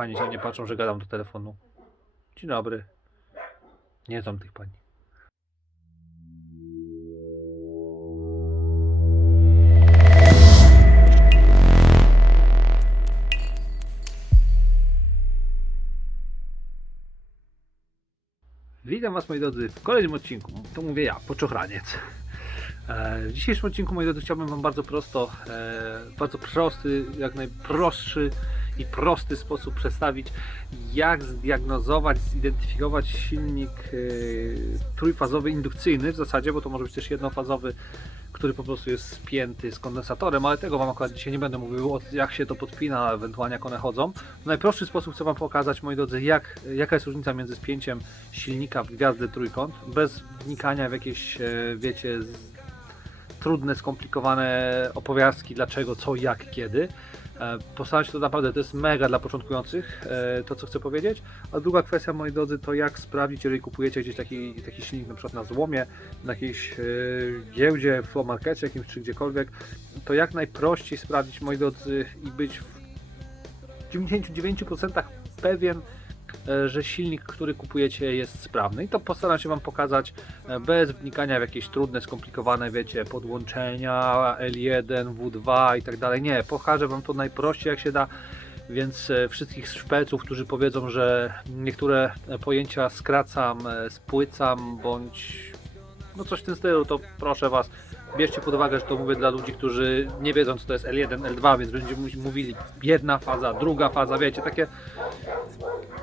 panie się nie patrzą, że gadam do telefonu. Dzień dobry. Nie znam tych pani. Witam Was moi drodzy w kolejnym odcinku. To mówię ja, Poczochraniec. E, W dzisiejszym odcinku moi drodzy chciałbym Wam bardzo prosto, e, bardzo prosty, jak najprostszy i prosty sposób przedstawić jak zdiagnozować, zidentyfikować silnik e, trójfazowy indukcyjny w zasadzie, bo to może być też jednofazowy, który po prostu jest spięty z kondensatorem, ale tego Wam akurat dzisiaj nie będę mówił, jak się to podpina, ewentualnie jak one chodzą. W najprostszy sposób chcę Wam pokazać, moi drodzy, jak, jaka jest różnica między spięciem silnika w gwiazdę trójkąt, bez wnikania w jakieś, e, wiecie, trudne, skomplikowane opowiastki, dlaczego, co, jak, kiedy. E, Postaram to naprawdę, to jest mega dla początkujących, e, to co chcę powiedzieć. A druga kwestia, moi drodzy, to jak sprawdzić, jeżeli kupujecie gdzieś taki, taki silnik na przykład na złomie, na jakiejś e, giełdzie, w markecie jakimś czy gdziekolwiek, to jak najprościej sprawdzić, moi drodzy, i być w 99% pewien, że silnik, który kupujecie jest sprawny. I to postaram się Wam pokazać e, bez wnikania w jakieś trudne, skomplikowane, wiecie, podłączenia L1, W2 i tak dalej. Nie, pokażę Wam to najprościej jak się da. Więc e, wszystkich szpeców, którzy powiedzą, że niektóre e, pojęcia skracam, e, spłycam bądź no coś w tym stylu, to proszę Was, bierzcie pod uwagę, że to mówię dla ludzi, którzy nie wiedzą co to jest L1, L2, więc będziemy mówili jedna faza, druga faza, wiecie, takie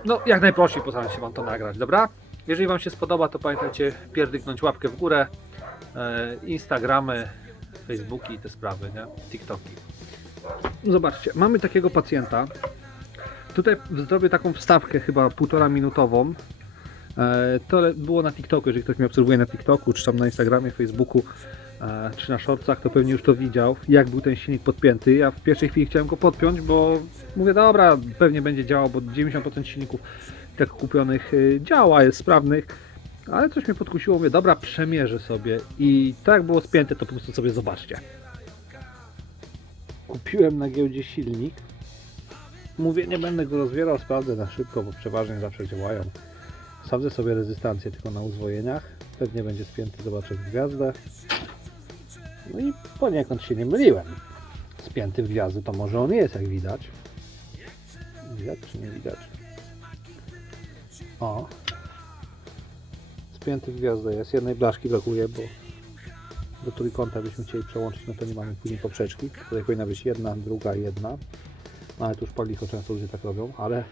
no jak najprościej postaram się Wam to nagrać, dobra? Jeżeli Wam się spodoba, to pamiętajcie pierdyknąć łapkę w górę, e, Instagramy, Facebooki i te sprawy, nie? TikToki. Zobaczcie, mamy takiego pacjenta. Tutaj zrobię taką wstawkę chyba półtora minutową. E, To było na TikToku, jeżeli ktoś mnie obserwuje na TikToku, czy tam na Instagramie, Facebooku, czy na shortsach, to pewnie już to widział, jak był ten silnik podpięty. Ja w pierwszej chwili chciałem go podpiąć, bo mówię, dobra, pewnie będzie działał, bo 90% silników tak kupionych y, działa, jest sprawnych. Ale coś mnie podkusiło, mówię, dobra, przemierzę sobie. I tak było spięte, to po prostu sobie zobaczcie. Kupiłem na giełdzie silnik. Mówię, nie będę go rozwierał, sprawdzę na szybko, bo przeważnie zawsze działają. Sprawdzę sobie rezystancję tylko na uzwojeniach. Pewnie będzie spięty, zobaczę w gwiazdę. No i poniekąd się nie myliłem. Spięty w gwiazdy to może on jest, jak widać. Widać czy nie widać? O. Spięty w gwiazdę jest. Jednej blaszki brakuje, bo do trójkąta byśmy chcieli przełączyć, no to nie mamy później poprzeczki. Tutaj powinna być jedna, druga, jedna. No ale tu już palicho często ludzie tak robią, ale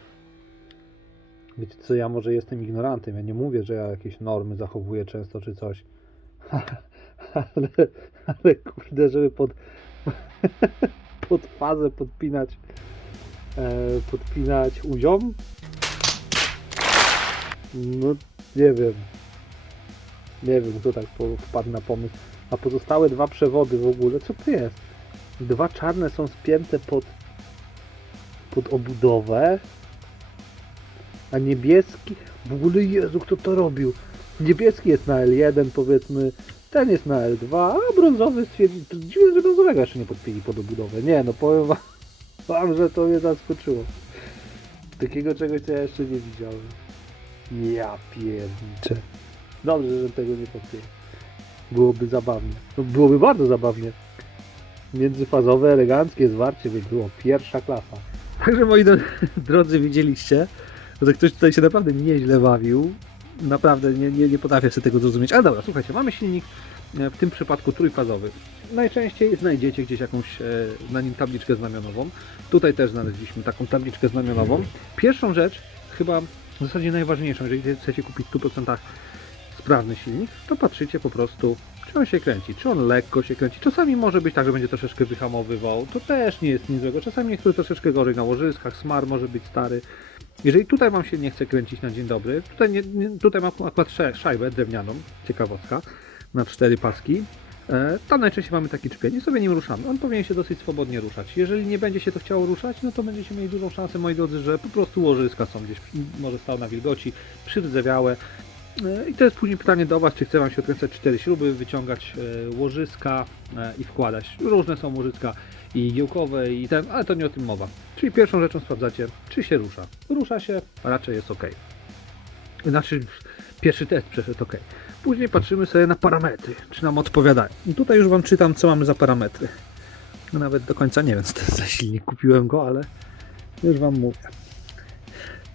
wiecie co, ja może jestem ignorantem, ja nie mówię, że ja jakieś normy zachowuję często czy coś. ale, ale kurde, żeby pod, pod fazę podpinać e, podpinać uziom no nie wiem nie wiem kto tak wpadł na pomysł a pozostałe dwa przewody w ogóle, co to jest? Dwa czarne są spięte pod pod obudowę a niebieski w ogóle Jezu, kto to robił? Niebieski jest na L1 powiedzmy ten jest na L2, a brązowy stwierdził, dziwne, że brązowego jeszcze nie podpili pod obudowę. Nie, no powiem wam, wam że to mnie zaskoczyło. Takiego czegoś co ja jeszcze nie widziałem. Ja pierniczę. Dobrze, że tego nie podpiął. Byłoby zabawnie. No, byłoby bardzo zabawnie. Międzyfazowe, eleganckie zwarcie by było pierwsza klasa. Także moi dro- drodzy, widzieliście, że ktoś tutaj się naprawdę nieźle bawił. Naprawdę nie, nie, nie potrafię sobie tego zrozumieć. Ale dobra, słuchajcie, mamy silnik e, w tym przypadku trójfazowy. Najczęściej znajdziecie gdzieś jakąś e, na nim tabliczkę znamionową. Tutaj też znaleźliśmy taką tabliczkę znamionową. Pierwszą rzecz, chyba w zasadzie najważniejszą, jeżeli chcecie kupić w 100% sprawny silnik, to patrzycie po prostu, czy on się kręci, czy on lekko się kręci. Czasami może być tak, że będzie troszeczkę wyhamowywał, to też nie jest nic złego. Czasami niektóre troszeczkę gorzej na łożyskach, smar może być stary. Jeżeli tutaj Wam się nie chce kręcić na dzień dobry, tutaj, nie, nie, tutaj mam akurat szajbę drewnianą, ciekawostka, na cztery paski. E, tam najczęściej mamy taki czpień sobie nim ruszamy. On powinien się dosyć swobodnie ruszać. Jeżeli nie będzie się to chciało ruszać, no to będziecie mieli dużą szansę, moi drodzy, że po prostu łożyska są gdzieś, może stał na wilgoci, przydzewiałe E, I to jest później pytanie do Was, czy chce Wam się odkręcać cztery śruby, wyciągać e, łożyska e, i wkładać. Różne są łożyska i igiełkowe i ten, ale to nie o tym mowa. Czyli pierwszą rzeczą sprawdzacie, czy się rusza. Rusza się, raczej jest ok. Znaczy, pierwszy test przeszedł ok. Później patrzymy sobie na parametry, czy nam odpowiadają. I tutaj już Wam czytam, co mamy za parametry. Nawet do końca nie wiem, co to jest za silnik. Kupiłem go, ale już Wam mówię.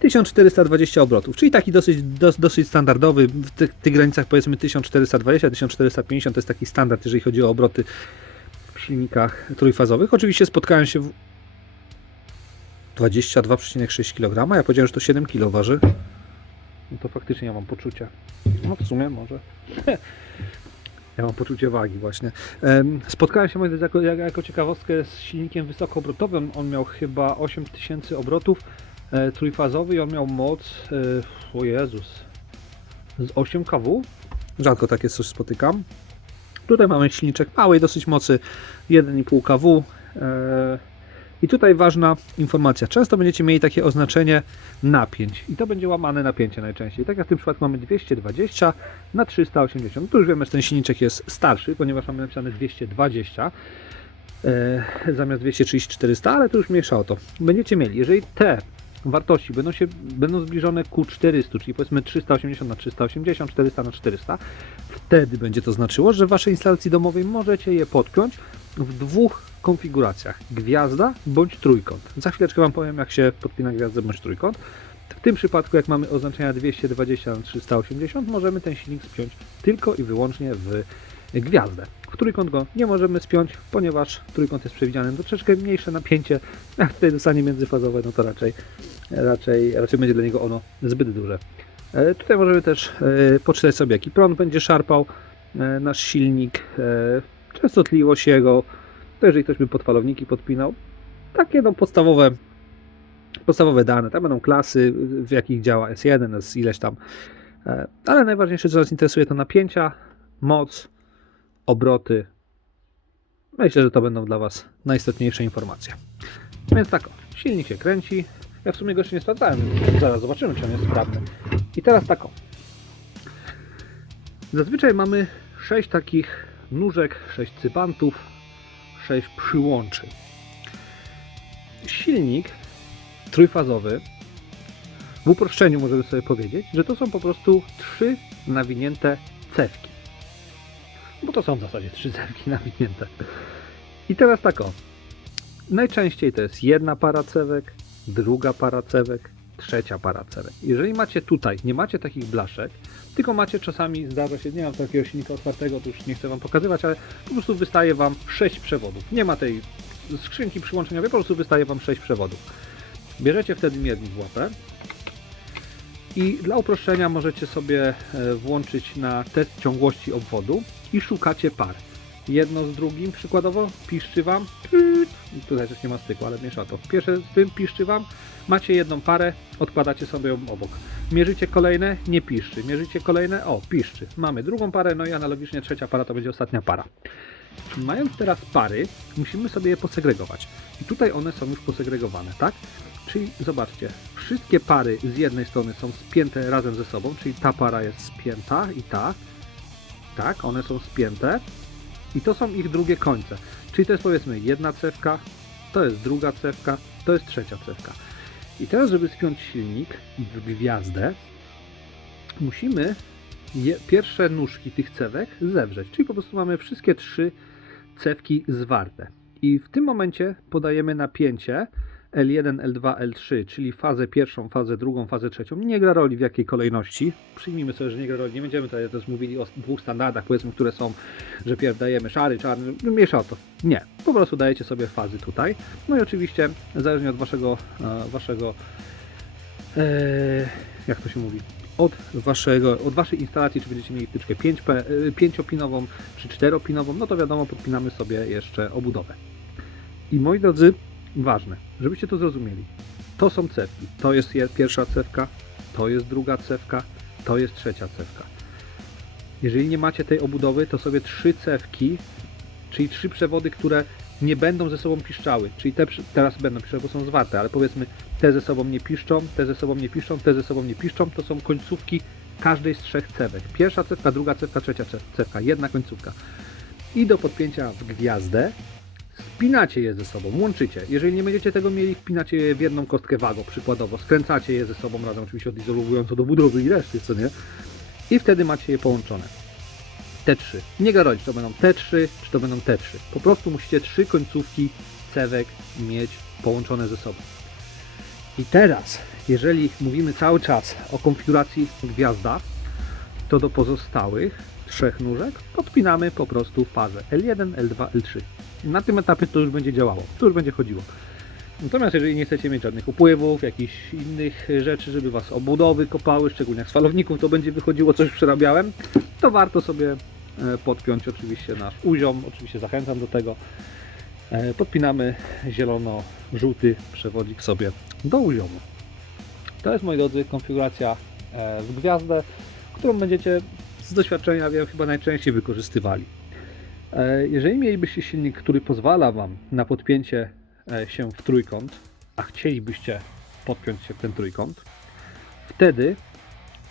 1420 obrotów, czyli taki dosyć, dos, dosyć standardowy, w tych, tych granicach powiedzmy 1420-1450 to jest taki standard, jeżeli chodzi o obroty w silnikach trójfazowych. Oczywiście spotkałem się w 22,6 kg, ja powiedziałem, że to 7 kg waży. No to faktycznie ja mam poczucie. No w sumie może. Ja mam poczucie wagi właśnie. Em, Spotkałem się jako, jako ciekawostkę z silnikiem wysokoobrotowym. On miał chyba 8000 obrotów e, trójfazowy i on miał moc, e, o Jezus, z 8 kW. Rzadko takie coś spotykam. Tutaj mamy silniczek małej dosyć mocy, 1,5 kW. E, I tutaj ważna informacja. Często będziecie mieli takie oznaczenie napięć i to będzie łamane napięcie najczęściej. Tak jak w tym przypadku mamy 220 na 380. Tu już wiemy, że ten silniczek jest starszy, ponieważ mamy napisane 220 e, zamiast 230-400, ale to już mniejsza o to. Będziecie mieli, jeżeli te wartości będą, się, będą zbliżone ku 400, czyli powiedzmy 380 na 380, 400 na 400, wtedy będzie to znaczyło, że w Waszej instalacji domowej możecie je podpiąć w dwóch konfiguracjach. Gwiazda bądź trójkąt. Za chwileczkę Wam powiem, jak się podpina gwiazdę bądź trójkąt. W tym przypadku, jak mamy oznaczenia 220 na 380, możemy ten silnik spiąć tylko i wyłącznie w gwiazdę. W trójkąt go nie możemy spiąć, ponieważ trójkąt jest przewidziany troszeczkę mniejsze napięcie, a tutaj dostanie międzyfazowe, no to raczej, raczej, raczej będzie dla niego ono zbyt duże. E, Tutaj możemy też e, poczytać sobie, jaki prąd będzie szarpał e, nasz silnik, częstotliwość jego, to jeżeli ktoś by podfalowniki podpinał, takie no podstawowe, podstawowe dane, tam będą klasy, w jakich działa S1, S ileś tam, ale najważniejsze, co nas interesuje, to napięcia, moc, obroty. Myślę, że to będą dla Was najistotniejsze informacje. Więc tak, silnik się kręci. Ja w sumie go jeszcze nie sprawdzałem, więc zaraz zobaczymy, czy on jest sprawny. I teraz tak, o. Zazwyczaj mamy 6 takich nóżek, 6 cybantów, 6 przyłączy. Silnik trójfazowy, w uproszczeniu możemy sobie powiedzieć, że to są po prostu trzy nawinięte cewki. Bo to są w zasadzie trzy cewki nawinięte. I teraz tak o. Najczęściej to jest jedna para cewek, druga para cewek, trzecia para cewek. Jeżeli macie tutaj, nie macie takich blaszek, tylko macie czasami, zdarza się, nie mam takiego silnika otwartego, to już nie chcę Wam pokazywać, ale po prostu wystaje Wam 6 przewodów. Nie ma tej skrzynki przyłączeniowej, po prostu wystaje Wam 6 przewodów. Bierzecie wtedy miernik w łapę i dla uproszczenia możecie sobie e, włączyć na test ciągłości obwodu i szukacie par. Jedno z drugim przykładowo piszczy Wam, tutaj też nie ma styku, ale miesza to. Pierwsze z tym piszczy Wam, macie jedną parę, odkładacie sobie ją obok. Mierzycie kolejne, nie piszczy. Mierzycie kolejne, o, piszczy. Mamy drugą parę, no i analogicznie trzecia para to będzie ostatnia para. Mając teraz pary, musimy sobie je posegregować. I tutaj one są już posegregowane, tak? Czyli zobaczcie, wszystkie pary z jednej strony są spięte razem ze sobą, czyli ta para jest spięta i ta. Tak, one są spięte. I to są ich drugie końce. Czyli to jest powiedzmy jedna cewka, to jest druga cewka, to jest trzecia cewka. I teraz, żeby spiąć silnik w gwiazdę, musimy je, pierwsze nóżki tych cewek zewrzeć. Czyli po prostu mamy wszystkie trzy cewki zwarte. I w tym momencie podajemy napięcie L1, L2, L3, czyli fazę pierwszą, fazę drugą, fazę trzecią. Nie gra roli w jakiej kolejności. Przyjmijmy sobie, że nie gra roli. Nie będziemy tutaj też mówili o dwóch standardach, powiedzmy, które są, że pierw dajemy szary, czarny, miesza o to. Nie. Po prostu dajecie sobie fazy tutaj. No i oczywiście, zależnie od waszego, e, waszego e, jak to się mówi, od, waszego, od waszej instalacji, czy będziecie mieli wtyczkę 5P, e, 5-opinową, czy 4-opinową, no to wiadomo, podpinamy sobie jeszcze obudowę. I moi drodzy, ważne, żebyście to zrozumieli. To są cewki. To jest je- pierwsza cewka, to jest druga cewka, to jest trzecia cewka. Jeżeli nie macie tej obudowy, to sobie trzy cewki, czyli trzy przewody, które nie będą ze sobą piszczały. Czyli te teraz będą piszczały, bo są zwarte, ale powiedzmy te ze sobą nie piszczą, te ze sobą nie piszczą, te ze sobą nie piszczą, to są końcówki każdej z trzech cewek. Pierwsza cewka, druga cewka, trzecia cew- cewka, jedna końcówka. I do podpięcia w gwiazdę spinacie je ze sobą, łączycie. Jeżeli nie będziecie tego mieli, wpinacie je w jedną kostkę wago, przykładowo. Skręcacie je ze sobą razem, oczywiście odizolowująco do budowy i reszty, co nie? I wtedy macie je połączone. T3. Nie garować, czy to będą T3, czy to będą T3. Po prostu musicie trzy końcówki cewek mieć połączone ze sobą. I teraz, jeżeli mówimy cały czas o konfiguracji gwiazda, to do pozostałych trzech nóżek podpinamy po prostu fazę L1, L2, L3. Na tym etapie to już będzie działało, to już będzie chodziło. Natomiast jeżeli nie chcecie mieć żadnych upływów, jakichś innych rzeczy, żeby Was obudowy kopały, szczególnie jak z falowników to będzie wychodziło, coś przerabiałem, to warto sobie e, podpiąć oczywiście nasz uziom, oczywiście zachęcam do tego. E, Podpinamy zielono-żółty przewodzik sobie do uziomu. To jest, moi drodzy, konfiguracja e, w gwiazdę, którą będziecie z doświadczenia wiem, chyba najczęściej wykorzystywali. E, Jeżeli mielibyście silnik, który pozwala Wam na podpięcie e, się w trójkąt, a chcielibyście podpiąć się w ten trójkąt, wtedy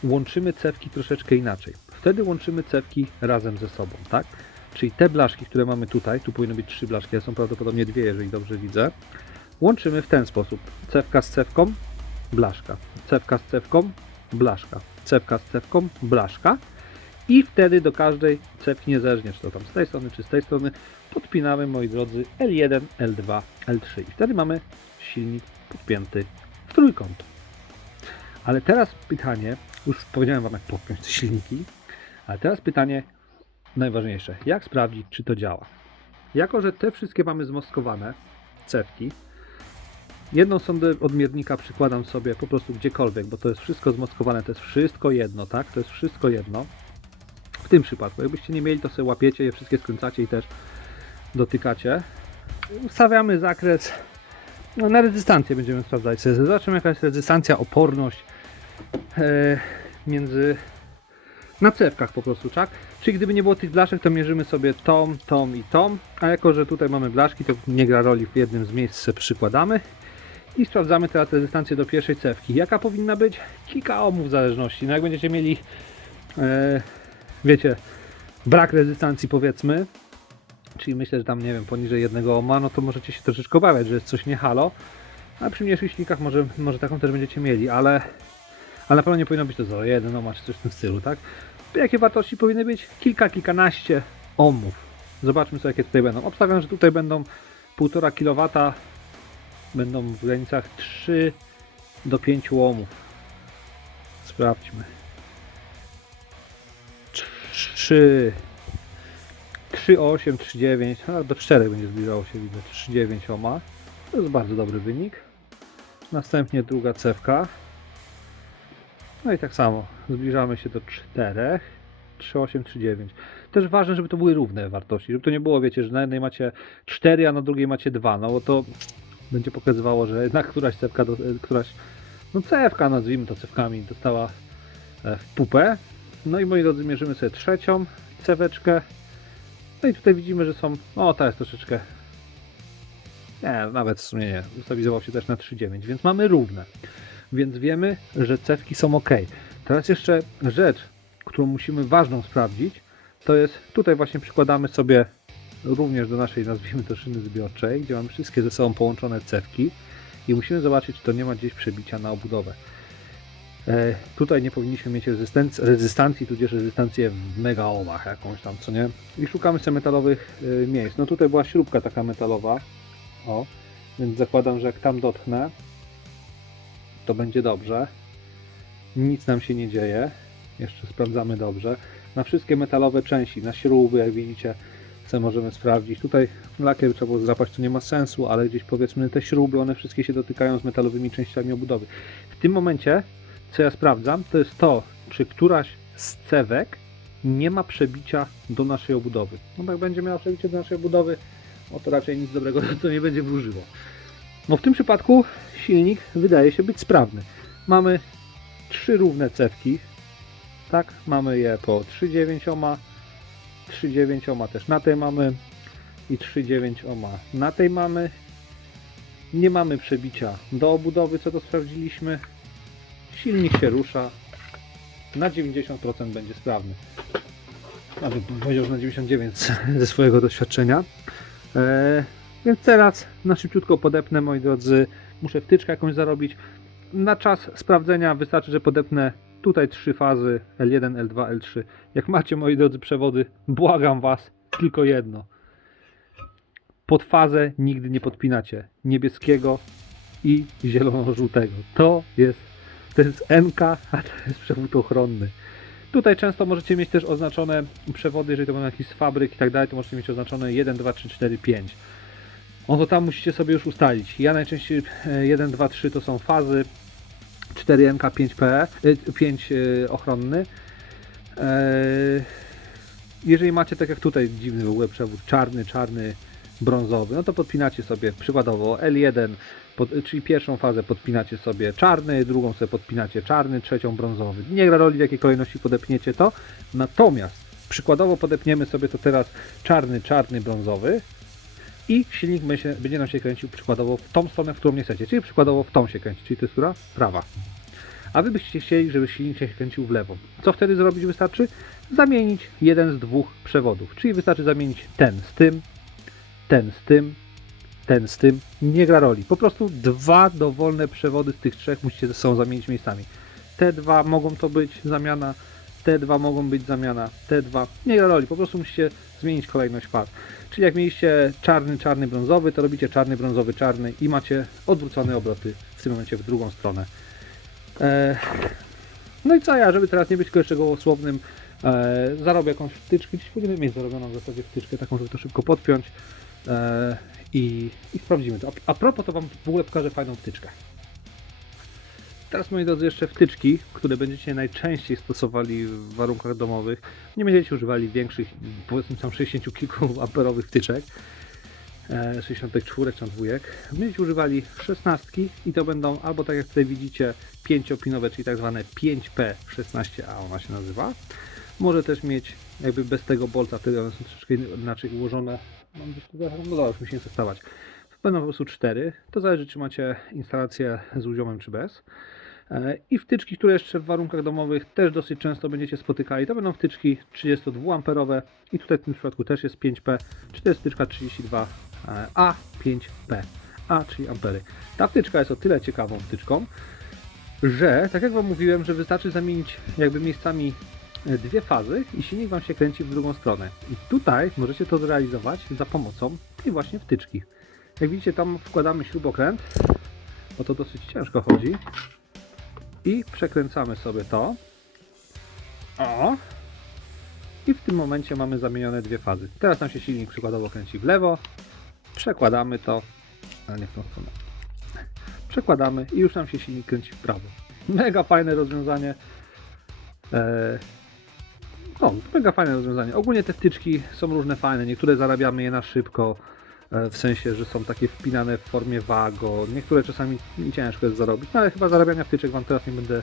łączymy cewki troszeczkę inaczej. Wtedy łączymy cewki razem ze sobą, tak? Czyli te blaszki, które mamy tutaj, tu powinno być trzy blaszki, a są prawdopodobnie dwie, jeżeli dobrze widzę, łączymy w ten sposób. Cewka z cewką, blaszka. Cewka z cewką, blaszka. Cewka z cewką, blaszka. I wtedy do każdej cewki, niezależnie czy to tam z tej strony, czy z tej strony, podpinamy, moi drodzy, L1, L2, L3. I wtedy mamy silnik podpięty w trójkąt. Ale teraz pytanie, już powiedziałem Wam jak podpiąć te silniki, ale teraz pytanie najważniejsze. Jak sprawdzić, czy to działa? Jako, że te wszystkie mamy zmoskowane, cewki, jedną sondę odmiernika przykładam sobie po prostu gdziekolwiek, bo to jest wszystko zmoskowane, to jest wszystko jedno, tak? To jest wszystko jedno. Tym przypadku, jakbyście nie mieli, to sobie łapiecie je, wszystkie skręcacie i też dotykacie. Ustawiamy zakres no, na rezystancję będziemy sprawdzać. Zobaczymy jaka jest rezystancja, oporność e, między na cewkach po prostu, tak? Czyli gdyby nie było tych blaszek, to mierzymy sobie tą, tą i tą, a jako, że tutaj mamy blaszki, to nie gra roli w jednym z miejsc se przykładamy i sprawdzamy teraz rezystancję do pierwszej cewki. Jaka powinna być? Kilka ohmów w zależności. No jak będziecie mieli, e, wiecie, brak rezystancji powiedzmy, czyli myślę, że tam nie wiem, poniżej jednego ohma, no to możecie się troszeczkę obawiać, że jest coś nie halo, a przy mniejszych silnikach może, może taką też będziecie mieli, ale, ale na pewno nie powinno być to 0,1 ohma czy coś w tym stylu, tak? Jakie wartości powinny być? Kilka, kilkanaście ohmów. Zobaczmy sobie jakie tutaj będą. Obstawiam, że tutaj będą 1,5 kW, będą w granicach 3 do 5 ohmów. Sprawdźmy. 3 3,8, 3,9, a do 4 będzie zbliżało się widzę, 3,9 ohma. To jest bardzo dobry wynik. Następnie druga cewka. No i tak samo, zbliżamy się do 4, 3,8, 3,9. Też ważne, żeby to były równe wartości, żeby to nie było, wiecie, że na jednej macie 4, a na drugiej macie 2, no bo to będzie pokazywało, że jednak któraś cewka, do, któraś, no cewka nazwijmy to cewkami, dostała e, w pupę. No i moi drodzy, mierzymy sobie trzecią ceweczkę. No i tutaj widzimy, że są, o ta jest troszeczkę, nie, nawet w sumie nie, ustabilizował się też na 3,9, więc mamy równe. Więc wiemy, że cewki są ok. Teraz jeszcze rzecz, którą musimy ważną sprawdzić, to jest tutaj właśnie przykładamy sobie również do naszej, nazwijmy to szyny zbiorczej, gdzie mamy wszystkie ze sobą połączone cewki i musimy zobaczyć, czy to nie ma gdzieś przebicia na obudowę. E, tutaj nie powinniśmy mieć rezystancji, tudzież rezystancję w mega ohmach jakąś tam, co nie? I szukamy sobie metalowych e, miejsc. No tutaj była śrubka taka metalowa, o, więc zakładam, że jak tam dotknę, to będzie dobrze. Nic nam się nie dzieje. Jeszcze sprawdzamy dobrze. Na wszystkie metalowe części, na śruby, jak widzicie, co możemy sprawdzić. Tutaj lakier trzeba było zdrapać, to nie ma sensu, ale gdzieś powiedzmy te śruby, one wszystkie się dotykają z metalowymi częściami obudowy. W tym momencie, co ja sprawdzam, to jest to, czy któraś z cewek nie ma przebicia do naszej obudowy. No jak będzie miała przebicie do naszej obudowy, no to raczej nic dobrego to nie będzie wróżyło. No w tym przypadku silnik wydaje się być sprawny. Mamy trzy równe cewki. Tak, mamy je po 3,9 ohma, 3,9 ohma też na tej mamy i 3,9 ohma na tej mamy. Nie mamy przebicia do obudowy, co to sprawdziliśmy. Silnik się rusza. na 90% będzie sprawny. Nawet bym powiedział, że na 99% ze swojego doświadczenia. E, więc teraz na szybciutko podepnę, moi drodzy. Muszę wtyczkę jakąś zarobić. Na czas sprawdzenia wystarczy, że podepnę tutaj trzy fazy L1, L2, L3. Jak macie, moi drodzy, przewody, błagam Was, tylko jedno. Pod fazę nigdy nie podpinacie niebieskiego i zielono-żółtego. To jest, to jest NK, a to jest przewód ochronny. Tutaj często możecie mieć też oznaczone przewody, jeżeli to będą jakieś z fabryk i tak dalej, to możecie mieć oznaczone 1, 2, 3, 4, 5. No to tam musicie sobie już ustalić. Ja najczęściej e, 1, 2, 3 to są fazy, 4 MK, 5 PE, y, 5 y, ochronny. E, Jeżeli macie tak jak tutaj dziwny w ogóle przewód, czarny, czarny, brązowy, no to podpinacie sobie przykładowo L1, pod, czyli pierwszą fazę podpinacie sobie czarny, drugą sobie podpinacie czarny, trzecią brązowy. Nie gra roli w jakiej kolejności podepniecie to, natomiast przykładowo podepniemy sobie to teraz czarny, czarny, brązowy i silnik będzie, będzie nam się kręcił przykładowo w tą stronę, w którą nie chcecie, czyli przykładowo w tą się kręci, czyli to jest? Prawa. A wy byście chcieli, żeby silnik się kręcił w lewo. Co wtedy zrobić wystarczy? Zamienić jeden z dwóch przewodów, czyli wystarczy zamienić ten z tym, ten z tym, ten z tym. Nie gra roli. Po prostu dwa dowolne przewody z tych trzech musicie ze sobą zamienić miejscami. Te dwa mogą to być zamiana, te dwa mogą być zamiana, te dwa. Nie gra roli. Po prostu musicie zmienić kolejność faz. Czyli jak mieliście czarny, czarny, brązowy, to robicie czarny, brązowy, czarny i macie odwrócone obroty w tym momencie w drugą stronę. E, no i co ja, żeby teraz nie być tylko jeszcze gołosłownym, e, zarobię jakąś wtyczkę, gdzieś powinienem mieć zarobioną w zasadzie wtyczkę, taką, żeby to szybko podpiąć e, i, i sprawdzimy to. A, propos, to Wam w ogóle pokażę fajną wtyczkę. Teraz moi drodzy jeszcze wtyczki, które będziecie najczęściej stosowali w warunkach domowych. Nie będziecie używali większych, powiedzmy tam 60 kilku amperowych wtyczek. e, 64 czy tam dwójek. Będziecie używali 16 i to będą albo tak jak tutaj widzicie 5-pinowe, czyli tak zwane 5P16A ona się nazywa. Może też mieć jakby bez tego bolca, wtedy one są troszeczkę inaczej ułożone. Mam tu no mi się stawać. Będą po prostu 4. To zależy czy macie instalację z uziomem czy bez. E, I wtyczki, które jeszcze w warunkach domowych też dosyć często będziecie spotykali, to będą wtyczki 32 amperowe i tutaj w tym przypadku też jest 5P, czy to jest wtyczka 32 e, A5P, A czyli ampery. Ta wtyczka jest o tyle ciekawą wtyczką, że tak jak Wam mówiłem, że wystarczy zamienić jakby miejscami dwie fazy i silnik Wam się kręci w drugą stronę. I tutaj możecie to zrealizować za pomocą tej właśnie wtyczki. Jak widzicie tam wkładamy śrubokręt, bo to dosyć ciężko chodzi i przekręcamy sobie to. O! I w tym momencie mamy zamienione dwie fazy. Teraz nam się silnik przykładowo kręci w lewo. Przekładamy to, ale nie w tą stronę. Przekładamy i już nam się silnik kręci w prawo. Mega fajne rozwiązanie. Eee, no, mega fajne rozwiązanie. Ogólnie te wtyczki są różne fajne. Niektóre zarabiamy je na szybko. e, W sensie, że są takie wpinane w formie wago. Niektóre czasami ciężko jest zarobić. No ale chyba zarabiania wtyczek Wam teraz nie będę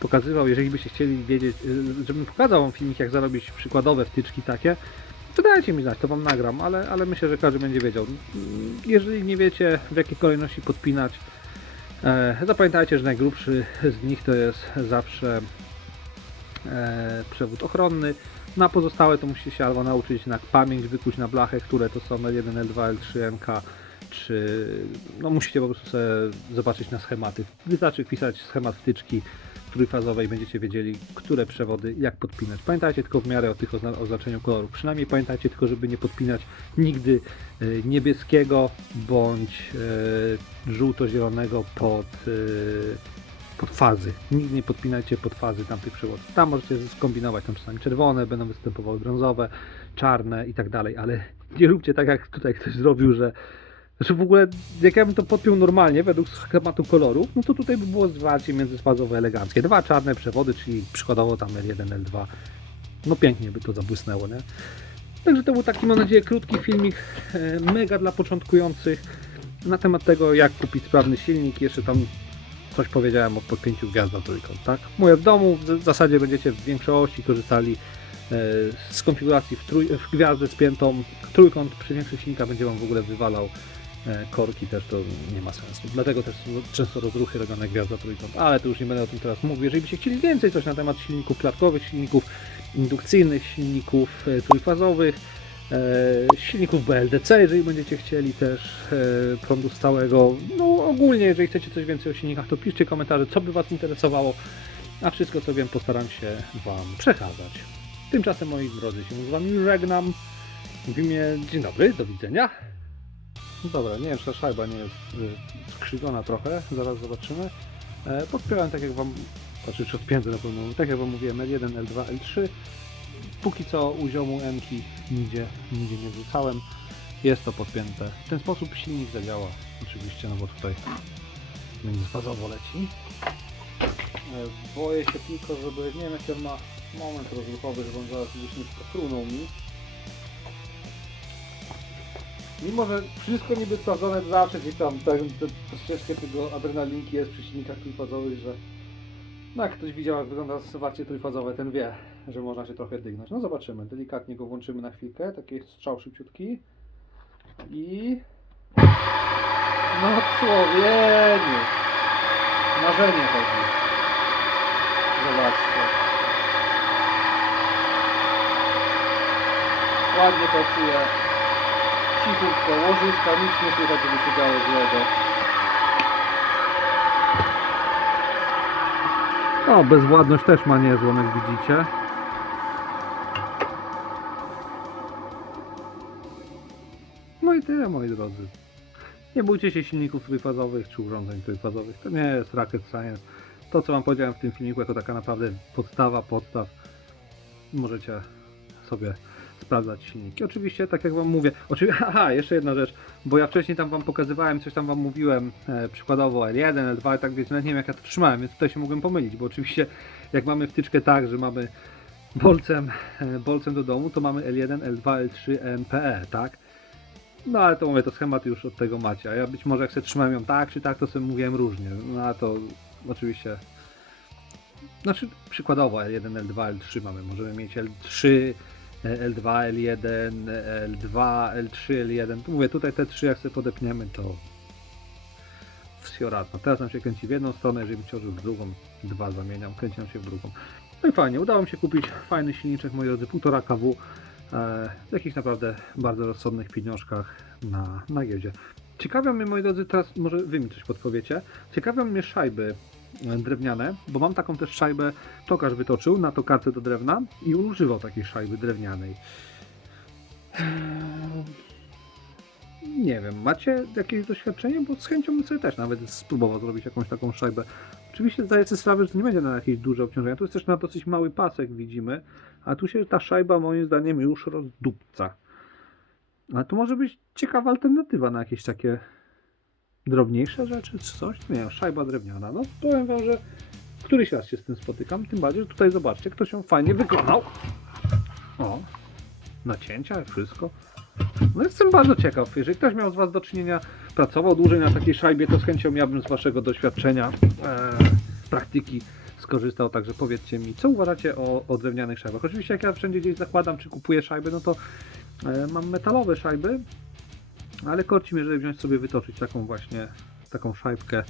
pokazywał. Jeżeli byście chcieli wiedzieć, y, żebym pokazał Wam filmik, jak zarobić przykładowe wtyczki takie, to dajcie mi znać, to Wam nagram, ale, ale myślę, że każdy będzie wiedział. Jeżeli nie wiecie, w jakiej kolejności podpinać, e, zapamiętajcie, że najgrubszy z nich to jest zawsze e, przewód ochronny. Na pozostałe to musicie się albo nauczyć na pamięć, wykuć na blachę, które to są L1, L2, L3, MK, czy no musicie po prostu sobie zobaczyć na schematy. Wystarczy wpisać schemat wtyczki trójfazowej, będziecie wiedzieli, które przewody jak podpinać. Pamiętajcie tylko w miarę o tych ozna- oznaczeniu kolorów. Przynajmniej pamiętajcie tylko, żeby nie podpinać nigdy e, niebieskiego bądź e, żółto-zielonego pod e, pod fazy. Nigdy nie podpinajcie pod fazy tamtych przewodów. Tam możecie skombinować, tam czasami czerwone, będą występowały brązowe, czarne i tak dalej, ale nie róbcie tak, jak tutaj ktoś zrobił, że znaczy w ogóle, jak ja bym to podpiął normalnie, według schematu kolorów, no to tutaj by było zwarcie międzyfazowe eleganckie. Dwa czarne przewody, czyli przykładowo tam L1, L2. No pięknie by to zabłysnęło, nie? Także to był taki, mam nadzieję, krótki filmik, e, mega dla początkujących na temat tego, jak kupić sprawny silnik. Jeszcze tam coś powiedziałem o podpięciu gwiazda trójkąt, tak? Mówię, w domu w zasadzie będziecie w większości korzystali e, z konfiguracji w, trój, w gwiazdę spiętą. Trójkąt przy większych silnikach będzie Wam w ogóle wywalał e, korki też to nie ma sensu. Dlatego też często rozruchy robione gwiazda trójkąt, ale to już nie będę o tym teraz mówił. Jeżeli byście chcieli więcej coś na temat silników klatkowych, silników indukcyjnych, silników e, trójfazowych, silników BLDC, jeżeli będziecie chcieli też e, prądu stałego, no ogólnie jeżeli chcecie coś więcej o silnikach, to piszcie komentarze, co by Was interesowało, a wszystko co wiem postaram się Wam przekazać. Tymczasem moi drodzy się z Wami żegnam. W imię dzień dobry, do widzenia. Dobra, nie wiem czy ta szajba nie jest y, skrzywiona trochę, zaraz zobaczymy. E, podpiąłem tak jak Wam, znaczy czy odpięty na pewno, tak jak Wam mówiłem L1, L2, L3. Póki co u ziomu Enki nigdzie, nigdzie nie wrzucałem. Jest to podpięte. W ten sposób silnik zadziała oczywiście, no bo tutaj międzyfazowo leci. E, Boję się tylko, żeby, nie wiem jaki on ma moment rozruchowy, żeby on zaraz gdzieś nie pofrunął mi. Mimo, że wszystko niby sprawdzone zawsze gdzieś tam, tak, te, tego adrenalinki jest przy silnikach trójfazowych, że no jak ktoś widział jak wygląda zwarcie trójfazowe, ten wie, że można się trochę dygnąć. No zobaczymy, delikatnie go włączymy na chwilkę, taki strzał szybciutki i... No człowieniu! Marzenie chodzi. Zobaczcie. Ładnie pracuje. Cichutko, łożyska, nic nie słychać, żeby się działo złego. O, bezwładność też ma niezłą, jak widzicie. Moi drodzy. Nie bójcie się silników trójfazowych czy urządzeń trójfazowych. To nie jest rocket science. To, co Wam powiedziałem w tym filmiku, jako taka naprawdę podstawa podstaw. Możecie sobie sprawdzać silniki. Oczywiście, tak jak Wam mówię, oczywiście, aha, jeszcze jedna rzecz, bo ja wcześniej tam Wam pokazywałem, coś tam Wam mówiłem, e, przykładowo L1, L2 i tak wiecie, nawet nie wiem jak ja to trzymałem, więc tutaj się mogłem pomylić, bo oczywiście jak mamy wtyczkę tak, że mamy bolcem, e, bolcem do domu, to mamy L1, L2, L3, MPE, tak? No ale to mówię, to schemat już od tego macie, a ja być może jak sobie trzymałem ją tak czy tak, to sobie mówiłem różnie, no a to oczywiście znaczy przykładowo L1, L2, L3 mamy, możemy mieć L3, e, L2, L1, L2, L3, L1. Tu mówię, tutaj te trzy jak sobie podepniemy, to wsioratno. Teraz nam się kręci w jedną stronę, jeżeli żeby w drugą, dwa zamieniam, kręci nam się w drugą. No i fajnie, udało mi się kupić fajny silniczek, moi drodzy, 1,5 kW, w jakichś naprawdę bardzo rozsądnych pieniążkach na, na giełdzie. Ciekawią mnie, moi drodzy, teraz może wy mi coś podpowiecie, ciekawią mnie szajby e, drewniane, bo mam taką też szajbę, tokarz wytoczył na tokarce do drewna i używał takiej szajby drewnianej. Nie wiem, macie jakieś doświadczenie? Bo z chęcią bym sobie też nawet spróbował zrobić jakąś taką szajbę. Oczywiście zdaję sobie sprawę, że to nie będzie na jakieś duże obciążenia. Tu jest też na dosyć mały pasek, widzimy, a tu się ta szajba moim zdaniem już rozdupca. Ale to może być ciekawa alternatywa na jakieś takie drobniejsze rzeczy, czy coś. Nie wiem, szajba drewniana. No powiem wam, że któryś raz się z tym spotykam. Tym bardziej, że tutaj zobaczcie, ktoś ją fajnie wykonał. O, nacięcia, wszystko. No jestem bardzo ciekaw. Jeżeli ktoś miał z Was do czynienia, pracował dłużej na takiej szajbie, to z chęcią ja bym z Waszego doświadczenia, e, praktyki skorzystał. Także powiedzcie mi, co uważacie o, o drewnianych szajbach. Oczywiście jak ja wszędzie gdzieś zakładam, czy kupuję szajby, no to e, mam metalowe szajby, ale korci mnie, żeby wziąć sobie wytoczyć taką właśnie, taką szajbkę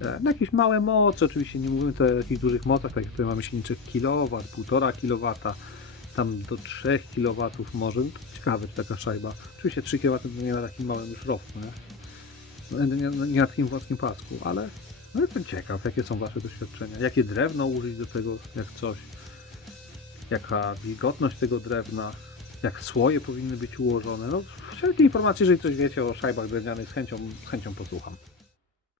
e, na jakieś małe moce, oczywiście nie mówimy tutaj o jakichś dużych mocach, tak jak tutaj mamy silniczek kilowatt, 1,5 kW, tam do 3 kW może, to ciekawe czy taka szajba. Oczywiście 3 kW to nie na takim małym rowku, nie? Nie, nie, na takim włoskim pasku, ale no jestem ciekaw, jakie są Wasze doświadczenia, jakie drewno użyć do tego, jak coś, jaka wilgotność tego drewna, jak słoje powinny być ułożone, no wszelkie informacje, jeżeli coś wiecie o szajbach drewnianych, z chęcią, z chęcią posłucham.